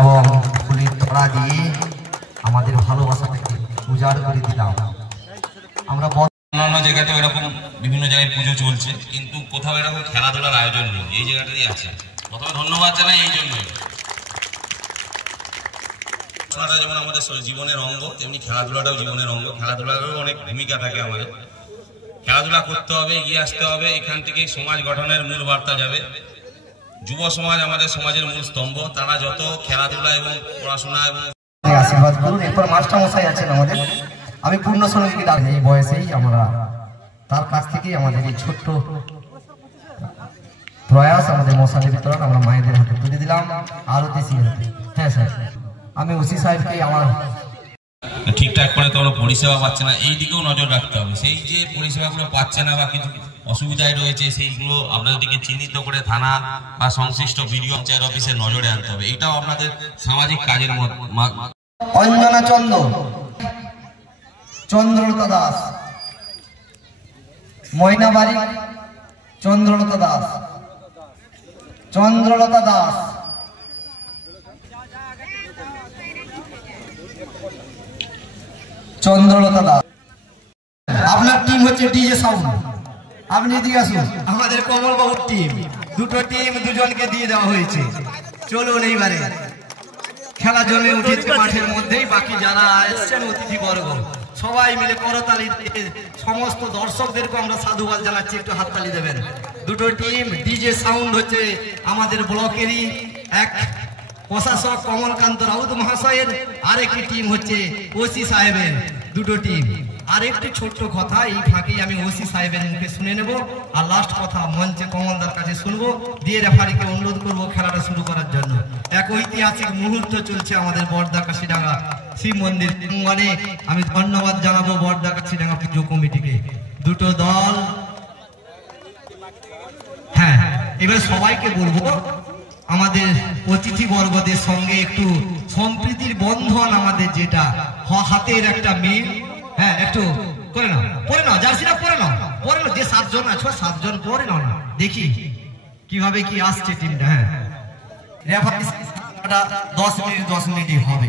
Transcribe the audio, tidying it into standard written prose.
এবং ফুলের তোড়া দিয়ে আমাদের ভালোবাসাটাকে উজাড় করে দিলাম। আমরা অন্যান্য জায়গাতেও এরকম বিভিন্ন জায়গায় পুজো চলছে, কিন্তু কোথাও এরকম খেলাধুলার আয়োজন নেই, এই জায়গাটাই আছে। প্রথমে ধন্যবাদ জানাই এই জন্যই। পড়াশোনাটা যেমন আমাদের জীবনের অঙ্গ, তেমনি খেলাধুলাটাও জীবনের অঙ্গ। খেলাধুলারও অনেক ভূমিকা থাকে আমাদের। খেলাধুলা করতে হবে, এগিয়ে আসতে হবে, এখান থেকে সমাজ গঠনের মূল বার্তা যাবে। যুব সমাজ আমাদের সমাজের মূল স্তম্ভ, তারা যত খেলাধুলা এবং পড়াশোনা এবং আশীর্বাদ করুন। এরপর মাস্টার মশাই আছেন আমাদের, আমি পূর্ণ সহযোগিতা এই বয়সেই আমরা তার কাছ থেকেই আমাদের এই ছোট্ট প্রয়াস, আমাদের মশালের বিতরণ আমরা মায়েদের হাতে তুলে দিলাম। আরতি সিং, হ্যাঁ স্যার, আমি ওসি সাহেবকে আমার ঠিকঠাক করে তোমরা পরিষেবা পাচ্ছে না, এই দিকেও নজর রাখতে হবে। সেই যে পরিষেবাগুলো পাচ্ছে না বা কিছু অসুবিধায় রয়েছে, সেইগুলো আপনাদেরকে চিহ্নিত করে থানা বা সংশ্লিষ্ট বিডিও পঞ্চায়েত অফিসে নজরে আনতে হবে। এটাও আপনাদের সামাজিক কাজের মধ্যে। অঞ্জনা চন্দ্র, চন্দ্রলতা দাস, ময়নাবাড়ি চন্দ্রলতা দাস, চন্দ্রলতা দাস, চন্দ্রলতা দাস। আপনার টিম হচ্ছে ডিজে সাউন্ড, আপনি এদিকে আসুন। আমাদের কমল বাবুর টিম, দুটো টিম দুজনকে দিয়ে দেওয়া হয়েছে। চলুন এইবারে খেলা জমে উঠেছে মাঠের মধ্যেই। বাকি যারা এসছেন অতিথি বর্গ সবাই মিলে করতালি দিয়ে সমস্ত দর্শকদেরকে আমরা সাধুবাদ জানাচ্ছি, একটু হাততালি দেবেন। দুটো টিম, ডিজে সাউন্ড হচ্ছে আমাদের ব্লকেরই এক প্রশাসক কমলকান্ত রাউত মহাশয়ের, আরেকটি টিম হচ্ছে ওসি সাহেবের। দুটো টিম। আর একটি ছোট্ট কথা এই ফাঁকেই আমি ওসি সাহেবের মুখে শুনে নেব, আর লাস্ট কথা মঞ্চে কমলদার কাছে শুনবো, দিয়ে রেফারিকে অনুরোধ করবো খেলাটা শুরু করার জন্য। এক ঐতিহাসিক মুহূর্ত চলছে আমাদের বড়দাকাশিডাঙ্গা শিব মন্দির প্রাঙ্গণে। আমি ধন্যবাদ জানাবো বড়দাকাশিডাঙ্গা পুজো কমিটিকে। দুটো দল, হ্যাঁ, এবার সবাইকে বলবো আমাদের অতিথি বর্গদের সঙ্গে একটু সম্প্রীতির বন্ধন, আমাদের যেটা হাতের একটা মিল, হ্যাঁ, একটু করে নাও, পরে নাও, জার্সিটা পরে নাও, পরে নাও। যে 7 জন আছো 7 জন পরে নাও না, দেখি কিভাবে কি আসছে টিমটা। হ্যাঁ, রেফারি 10 মিনিটই হবে।